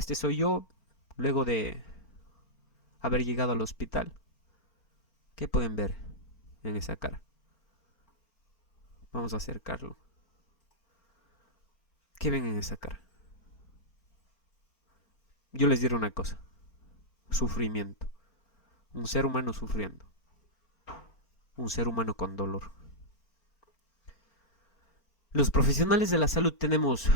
este soy yo luego de haber llegado al hospital. ¿Qué pueden ver en esa cara? Vamos a acercarlo. ¿Qué ven en esa cara? Yo les diré una cosa. Sufrimiento. Un ser humano sufriendo. Un ser humano con dolor. Los profesionales de la salud tenemos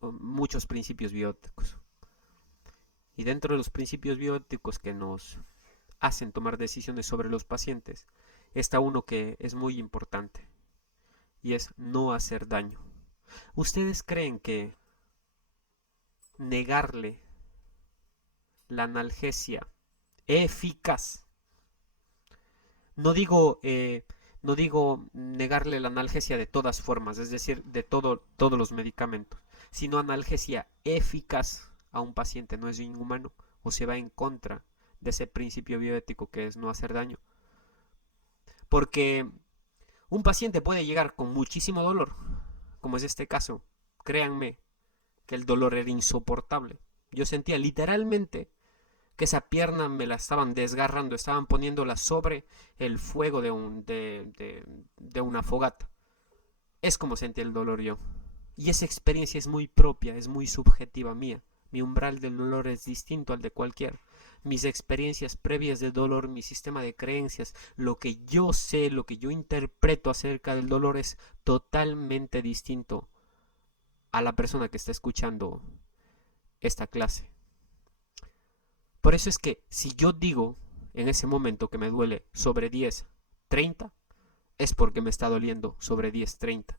muchos principios bióticos. Y dentro de los principios bióticos que nos hacen tomar decisiones sobre los pacientes, está uno que es muy importante. Y es no hacer daño. ¿Ustedes creen que negarle la analgesia eficaz? No digo negarle la analgesia de todas formas, es decir, de todos los medicamentos, sino analgesia eficaz a un paciente no es inhumano o se va en contra de ese principio bioético que es no hacer daño. Porque un paciente puede llegar con muchísimo dolor, como es este caso. Créanme que el dolor era insoportable. Yo sentía literalmente que esa pierna me la estaban desgarrando, estaban poniéndola sobre el fuego de una fogata. Es como sentí el dolor yo. Y esa experiencia es muy propia, es muy subjetiva mía. Mi umbral del dolor es distinto al de cualquiera. Mis experiencias previas de dolor, mi sistema de creencias, lo que yo sé, lo que yo interpreto acerca del dolor es totalmente distinto a la persona que está escuchando esta clase. Por eso es que si yo digo en ese momento que me duele sobre 10, 30, es porque me está doliendo sobre 10, 30.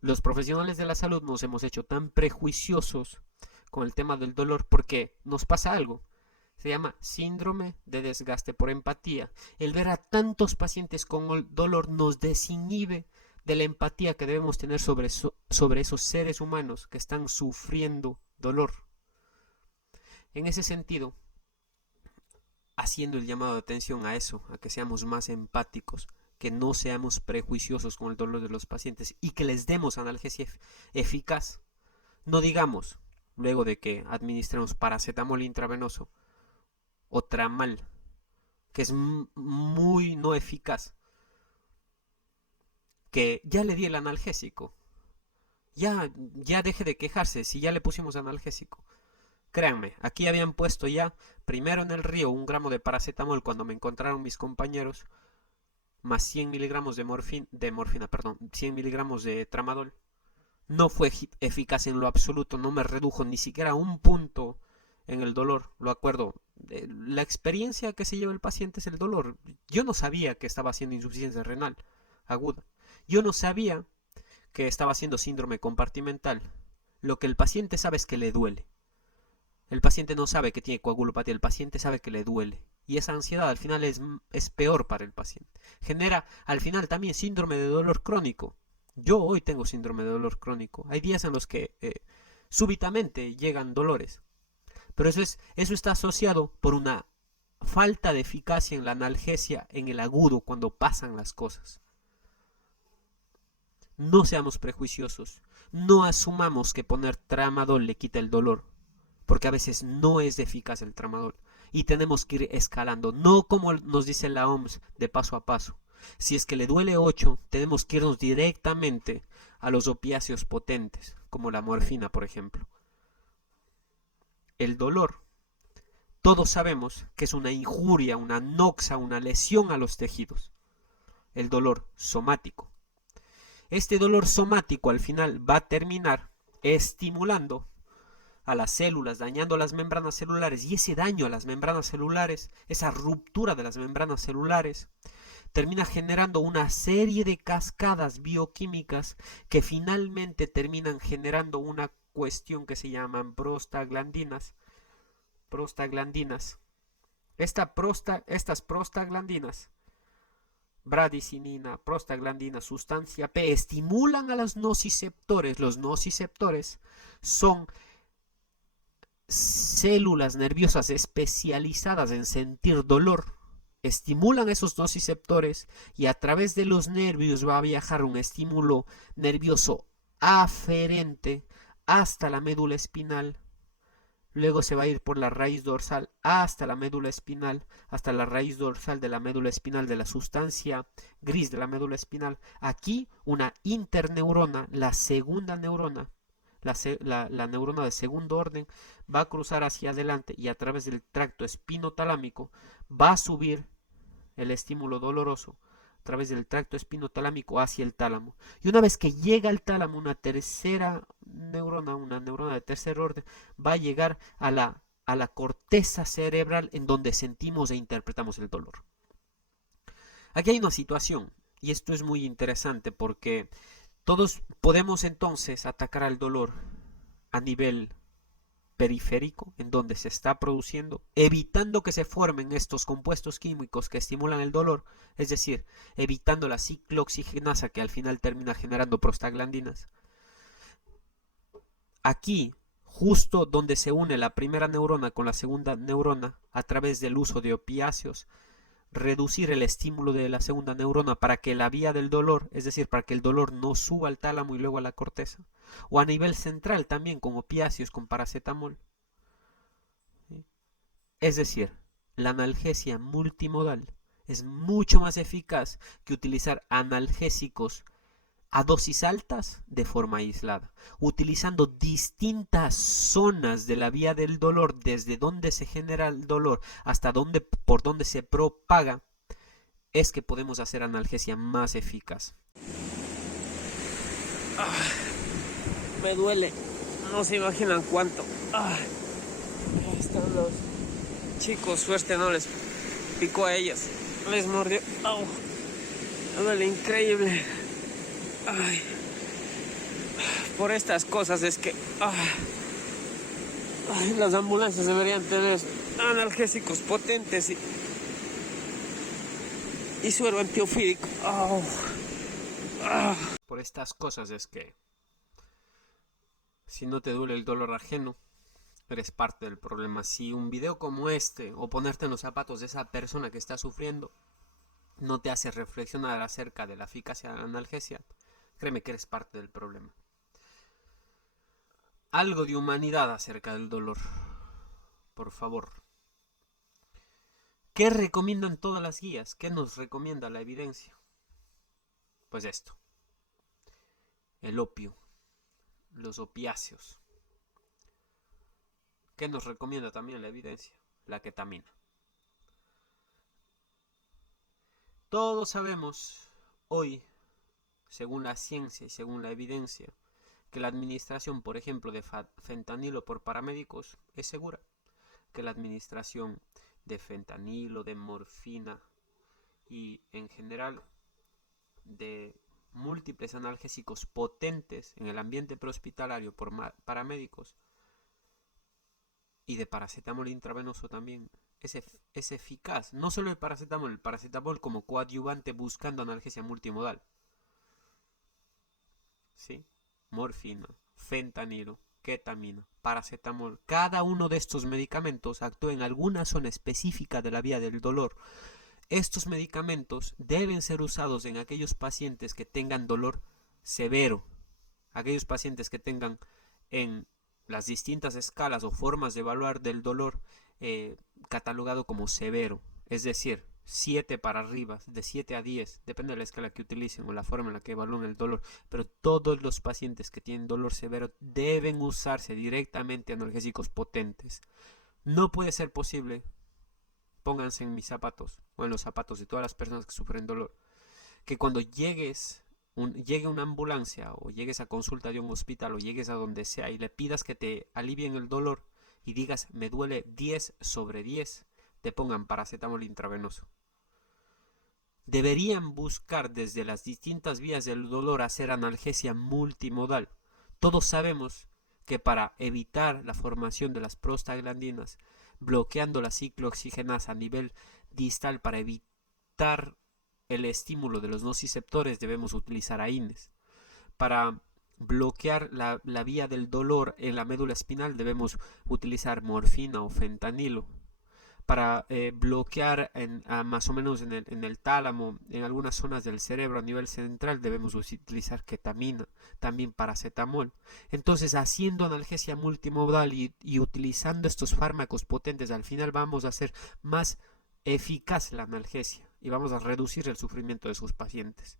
Los profesionales de la salud nos hemos hecho tan prejuiciosos con el tema del dolor porque nos pasa algo. Se llama síndrome de desgaste por empatía. El ver a tantos pacientes con dolor nos desinhibe de la empatía que debemos tener sobre esos seres humanos que están sufriendo dolor. En ese sentido, haciendo el llamado de atención a eso, a que seamos más empáticos, que no seamos prejuiciosos con el dolor de los pacientes y que les demos analgesia eficaz. No digamos, luego de que administremos paracetamol intravenoso o tramal, que es muy no eficaz, que ya le di el analgésico, ya deje de quejarse si ya le pusimos analgésico. Créanme, aquí habían puesto ya, primero en el río, 1 gramo de paracetamol cuando me encontraron mis compañeros, más 100 miligramos de morfina, perdón, 100 miligramos de tramadol. No fue eficaz en lo absoluto, no me redujo ni siquiera un punto en el dolor, lo acuerdo. La experiencia que se lleva el paciente es el dolor. Yo no sabía que estaba haciendo insuficiencia renal aguda. Yo no sabía que estaba haciendo síndrome compartimental. Lo que el paciente sabe es que le duele. El paciente no sabe que tiene coagulopatía, el paciente sabe que le duele. Y esa ansiedad al final es peor para el paciente. Genera al final también síndrome de dolor crónico. Yo hoy tengo síndrome de dolor crónico. Hay días en los que súbitamente llegan dolores. Pero eso está asociado por una falta de eficacia en la analgesia en el agudo cuando pasan las cosas. No seamos prejuiciosos. No asumamos que poner tramadol le quita el dolor, porque a veces no es eficaz el tramadol y tenemos que ir escalando, no como nos dice la OMS de paso a paso. Si es que le duele 8, tenemos que irnos directamente a los opiáceos potentes, como la morfina, por ejemplo. El dolor, todos sabemos que es una injuria, una noxa, una lesión a los tejidos. El dolor somático. Este dolor somático al final va a terminar estimulando a las células, dañando las membranas celulares, y ese daño a las membranas celulares, esa ruptura de las membranas celulares, termina generando una serie de cascadas bioquímicas que finalmente terminan generando una cuestión que se llaman prostaglandinas. Estas prostaglandinas, bradicinina, prostaglandina, sustancia P, estimulan a los nociceptores. Los nociceptores son células nerviosas especializadas en sentir dolor. Estimulan esos nociceptores y a través de los nervios va a viajar un estímulo nervioso aferente hasta la médula espinal. Luego se va a ir por la raíz dorsal hasta la médula espinal, hasta la raíz dorsal de la médula espinal, de la sustancia gris de la médula espinal. Aquí una interneurona, la segunda neurona, la neurona de segundo orden, va a cruzar hacia adelante y a través del tracto espinotalámico va a subir el estímulo doloroso a través del tracto espinotalámico hacia el tálamo. Y una vez que llega al tálamo, una tercera neurona, una neurona de tercer orden, va a llegar a la corteza cerebral en donde sentimos e interpretamos el dolor. Aquí hay una situación, y esto es muy interesante porque todos podemos entonces atacar al dolor a nivel periférico, en donde se está produciendo, evitando que se formen estos compuestos químicos que estimulan el dolor, es decir, evitando la ciclooxigenasa que al final termina generando prostaglandinas. Aquí, justo donde se une la primera neurona con la segunda neurona a través del uso de opiáceos, reducir el estímulo de la segunda neurona para que la vía del dolor, es decir, para que el dolor no suba al tálamo y luego a la corteza, o a nivel central también con opiáceos, con paracetamol. Es decir, la analgesia multimodal es mucho más eficaz que utilizar analgésicos a dosis altas de forma aislada, utilizando distintas zonas de la vía del dolor, desde donde se genera el dolor hasta por donde se propaga, es que podemos hacer analgesia más eficaz. Me duele, no se imaginan cuánto. Ahí están los chicos, suerte no les picó a ellos, les mordió. Me duele increíble. Ay, por estas cosas es que las ambulancias deberían tener analgésicos potentes y suero antiofídico. Por estas cosas es que si no te duele el dolor ajeno, eres parte del problema. Si un video como este o ponerte en los zapatos de esa persona que está sufriendo no te hace reflexionar acerca de la eficacia de la analgesia, créeme que eres parte del problema. Algo de humanidad acerca del dolor, por favor. ¿Qué recomiendan todas las guías? ¿Qué nos recomienda la evidencia? Pues esto: el opio, los opiáceos. ¿Qué nos recomienda también la evidencia? La ketamina. Todos sabemos hoy, según la ciencia y según la evidencia, que la administración, por ejemplo, de fentanilo por paramédicos es segura, que la administración de fentanilo, de morfina y en general de múltiples analgésicos potentes en el ambiente prehospitalario por paramédicos y de paracetamol intravenoso también es eficaz. No solo el paracetamol como coadyuvante buscando analgesia multimodal. ¿Sí? Morfina, fentanilo, ketamina, paracetamol. Cada uno de estos medicamentos actúa en alguna zona específica de la vía del dolor. Estos medicamentos deben ser usados en aquellos pacientes que tengan dolor severo, aquellos pacientes que tengan en las distintas escalas o formas de evaluar del dolor catalogado como severo, es decir, 7 para arriba, de 7 a 10, depende de la escala que utilicen o la forma en la que evalúen el dolor, pero todos los pacientes que tienen dolor severo deben usarse directamente analgésicos potentes. No puede ser posible, pónganse en mis zapatos o en los zapatos de todas las personas que sufren dolor, que cuando llegue una ambulancia o llegues a consulta de un hospital o llegues a donde sea y le pidas que te alivien el dolor y digas me duele 10/10, te pongan paracetamol intravenoso. Deberían buscar desde las distintas vías del dolor hacer analgesia multimodal. Todos sabemos que para evitar la formación de las prostaglandinas, bloqueando la ciclooxigenasa a nivel distal para evitar el estímulo de los nociceptores, debemos utilizar AINES. Para bloquear la vía del dolor en la médula espinal debemos utilizar morfina o fentanilo. para bloquear más o menos en el tálamo, en algunas zonas del cerebro a nivel central, debemos utilizar ketamina, también paracetamol. Entonces, haciendo analgesia multimodal y utilizando estos fármacos potentes, al final vamos a hacer más eficaz la analgesia y vamos a reducir el sufrimiento de sus pacientes.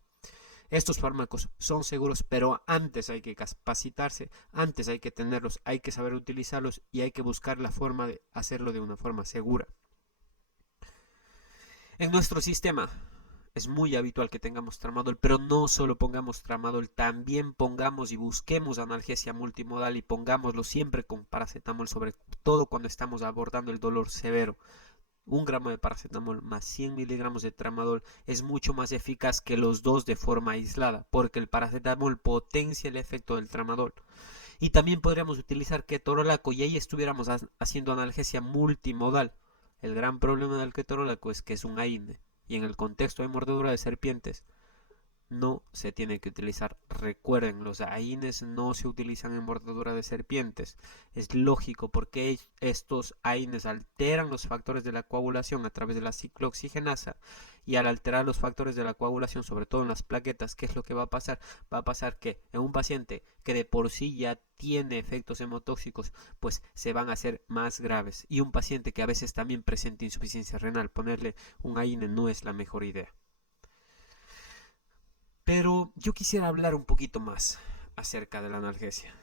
Estos fármacos son seguros, pero antes hay que capacitarse, antes hay que tenerlos, hay que saber utilizarlos y hay que buscar la forma de hacerlo de una forma segura. En nuestro sistema es muy habitual que tengamos tramadol, pero no solo pongamos tramadol, también pongamos y busquemos analgesia multimodal y pongámoslo siempre con paracetamol, sobre todo cuando estamos abordando el dolor severo. 1 gramo de paracetamol más 100 miligramos de tramadol es mucho más eficaz que los dos de forma aislada, porque el paracetamol potencia el efecto del tramadol. Y también podríamos utilizar ketorolaco y ahí estuviéramos haciendo analgesia multimodal. El gran problema del ketorolaco es que es un AINE y en el contexto de mordedura de serpientes no se tiene que utilizar. Recuerden, los AINES no se utilizan en mordedura de serpientes. Es lógico porque estos AINES alteran los factores de la coagulación a través de la ciclooxigenasa y al alterar los factores de la coagulación, sobre todo en las plaquetas, ¿qué es lo que va a pasar? Va a pasar que en un paciente que de por sí ya tiene efectos hemotóxicos, pues se van a hacer más graves. Y un paciente que a veces también presenta insuficiencia renal, ponerle un AINE no es la mejor idea. Pero yo quisiera hablar un poquito más acerca de la analgesia.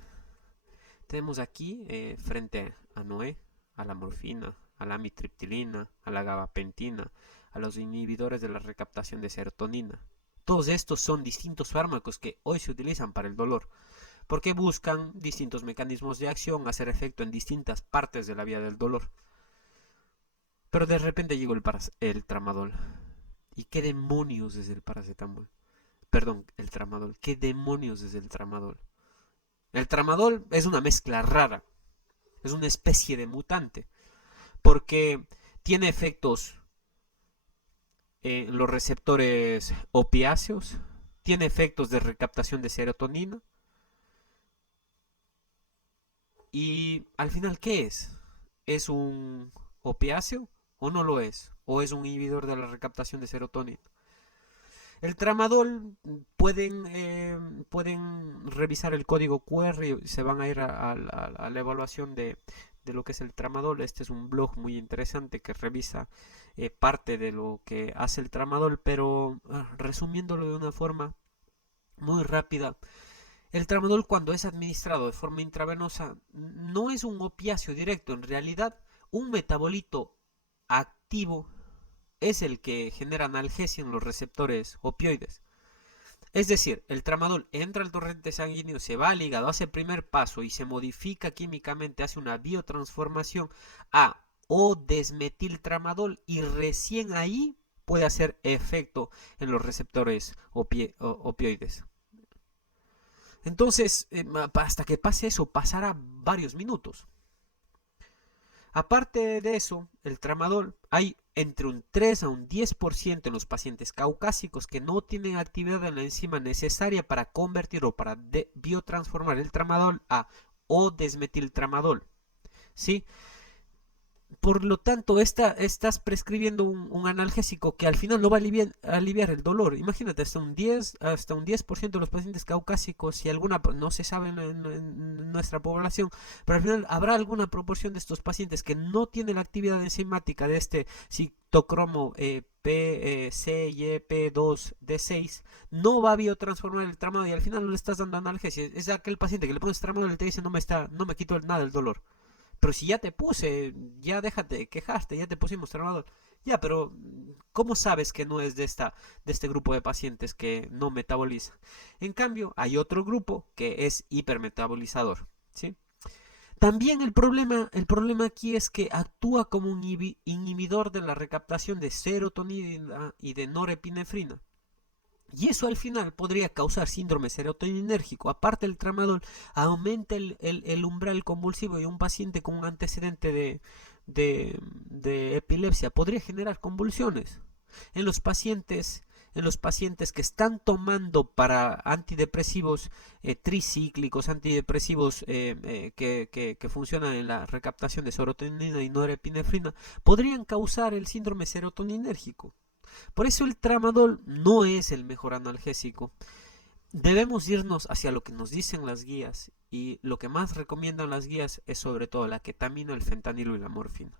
Tenemos aquí frente a Noé, a la morfina, a la amitriptilina, a la gabapentina, a los inhibidores de la recaptación de serotonina. Todos estos son distintos fármacos que hoy se utilizan para el dolor, porque buscan distintos mecanismos de acción, hacer efecto en distintas partes de la vía del dolor. Pero de repente llegó el tramadol. ¿Y qué demonios es el paracetamol? Perdón, el tramadol. ¿Qué demonios es el tramadol? El tramadol es una mezcla rara. Es una especie de mutante. Porque tiene efectos en los receptores opiáceos. Tiene efectos de recaptación de serotonina. Y al final, ¿qué es? ¿Es un opiáceo o no lo es? ¿O es un inhibidor de la recaptación de serotonina? El tramadol pueden revisar el código QR y se van a ir a la evaluación de lo que es el tramadol. Este es un blog muy interesante que revisa parte de lo que hace el tramadol, pero resumiéndolo de una forma muy rápida, el tramadol cuando es administrado de forma intravenosa no es un opiáceo directo, en realidad un metabolito activo es el que genera analgesia en los receptores opioides. Es decir, el tramadol entra al torrente sanguíneo, se va al hígado, hace el primer paso y se modifica químicamente, hace una biotransformación a O-desmetiltramadol y recién ahí puede hacer efecto en los receptores opioides. Entonces, hasta que pase eso, pasará varios minutos. Aparte de eso, el tramadol, hay entre un 3 a un 10% en los pacientes caucásicos que no tienen actividad en la enzima necesaria para convertir o para biotransformar el tramadol a O-desmetiltramadol. ¿Sí? Por lo tanto, estás prescribiendo un analgésico que al final no va a aliviar el dolor. Imagínate, hasta un 10% de los pacientes caucásicos, y alguna no se sabe en nuestra población, pero al final habrá alguna proporción de estos pacientes que no tiene la actividad enzimática de este citocromo CYP2D6, no va a biotransformar el tramadol y al final no le estás dando analgesia. Es aquel paciente que le pones tramadol y te dice no me quito nada el dolor. Pero si ya te puse, ya déjate de quejarte, ya te pusimos tramadol. Ya, pero ¿cómo sabes que no es de este grupo de pacientes que no metaboliza? En cambio, hay otro grupo que es hipermetabolizador, ¿sí? También el problema aquí es que actúa como un inhibidor de la recaptación de serotonina y de norepinefrina. Y eso al final podría causar síndrome serotoninérgico. Aparte, el tramadol aumenta el umbral convulsivo y un paciente con un antecedente de epilepsia podría generar convulsiones. En los pacientes en los pacientes que están tomando para antidepresivos tricíclicos, antidepresivos que funcionan en la recaptación de serotonina y norepinefrina, podrían causar el síndrome serotoninérgico. Por eso el tramadol no es el mejor analgésico. Debemos irnos hacia lo que nos dicen las guías, y lo que más recomiendan las guías es sobre todo la ketamina, el fentanilo y la morfina.